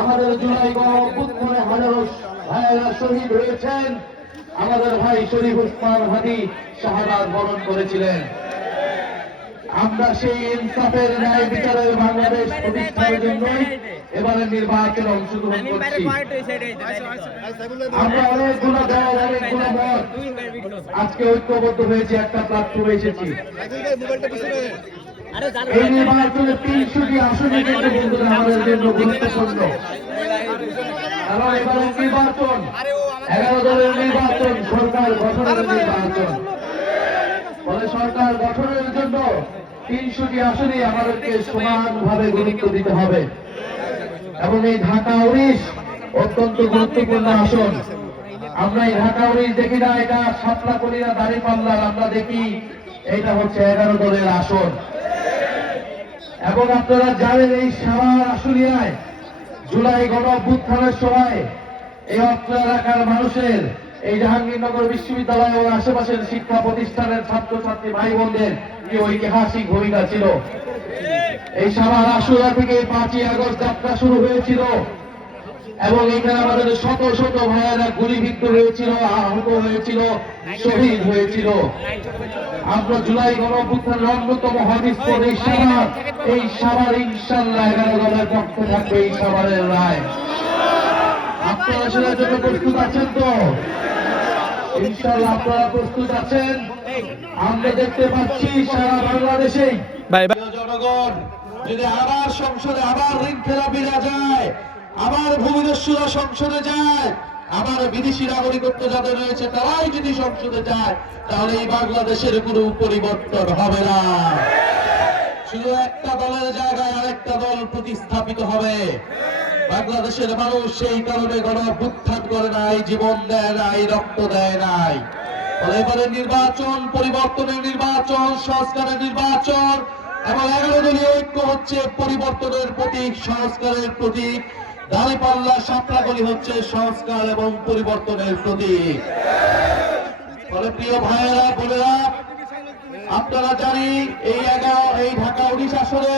আমাদের জুলাই গণঅভ্যুত্থানে হাজারো ভাইয়েরা শহীদ হয়েছেন। আমাদের ভাই শরীফ ওসমান হাদি শাহাদাত বরণ করেছিলেন। আমরা সেই ইনসাফের ন্যায় বিচারের বাংলাদেশ প্রতিষ্ঠার জন্যই এবারে নির্বাচনে অংশগ্রহণ করছি। আমরা অনেকগুলো দল, অনেকগুলো মত আজকে ঐক্যবদ্ধ হয়েছে, একটা প্ল্যাটফর্মে এসেছি। এই নির্বাচনে 300টি আসনে কিন্তু বন্ধুরা আমাদের জন্য গুরুত্বপূর্ণ। কারণ এবারের নির্বাচন 11 দলের নির্বাচন, সরকার গঠনের নির্বাচন। ফলে সরকার গঠনের জন্য 300টি আসনে আমাদেরকে সমানভাবে গুরুত্ব দিতে হবে। এবং এই ঢাকা 19 অত্যন্ত গুরুত্বপূর্ণ আসন। আমরা এই ঢাকা 19 দেখি না এটা সাতলাকলিয়া দাঁড়িপাল্লার, আমরা দেখি এটা হচ্ছে 11 দলের আসন। এবং আপনারা জানেন এই সারা আশুলিয়ায় জুলাই গণঅভ্যুত্থানের সময় এই অত্র এলাকার মানুষের, এই জাহাঙ্গীরনগর বিশ্ববিদ্যালয় ও আশেপাশের শিক্ষা প্রতিষ্ঠানের ছাত্রছাত্রী ভাই বোনদের কি ঐতিহাসিক ভূমিকা ছিল। এই সারা আশুলিয়া থেকে 5ই আগস্ট যাত্রা শুরু হয়েছিল এবং এখানে আমাদের শত শত ভাইয়েরা গুলিবিদ্ধ হয়েছিল, আহত হয়েছিল, শহীদ হয়েছিল। আমরা জুলাই গণঅভ্যুত্থানের অন্যতম হটস্পট এই সাভার ইনশাল্লাহ 11 দলের পক্ষে থাকবে এই সাভারের রায়। আপনারা সেটার জন্য প্রস্তুত আছেন তো? ইনশাল্লাহ আপনারা প্রস্তুত আছেন। আমরা দেখতে পাচ্ছি সারা বাংলাদেশেই জনগণ যদি আবার সংসদে আবার ঋণ খেলাপিরা যায়, আবার ভূমিদস্যুরা সংসদে যায়, আবার বিদেশি নাগরিকত্ব যাদের রয়েছে তারাই যদি সংসদে যায়, তাহলে এই বাংলাদেশের কোনো পরিবর্তন হবে না। শুধু একটা দলের জায়গায় আরেকটা দল প্রতিস্থাপিত হবে। বাংলাদেশের মানুষ সেই কারণে গণঅভ্যুত্থান করে নাই, জীবন দেয় নাই, রক্ত দেয় নাই। এবারে নির্বাচন পরিবর্তনের নির্বাচন, সংস্কারের নির্বাচন এবং 11 দলীয় ঐক্য হচ্ছে পরিবর্তনের প্রতীক, সংস্কারের প্রতীক। দাঁড়িপাল্লা সাতলাকলি হচ্ছে সংস্কার এবং পরিবর্তনের প্রতীক। ফলে প্রিয় ভাইয়েরা বোনেরা, আপনারা জানি এই ঢাকা 19 আসনে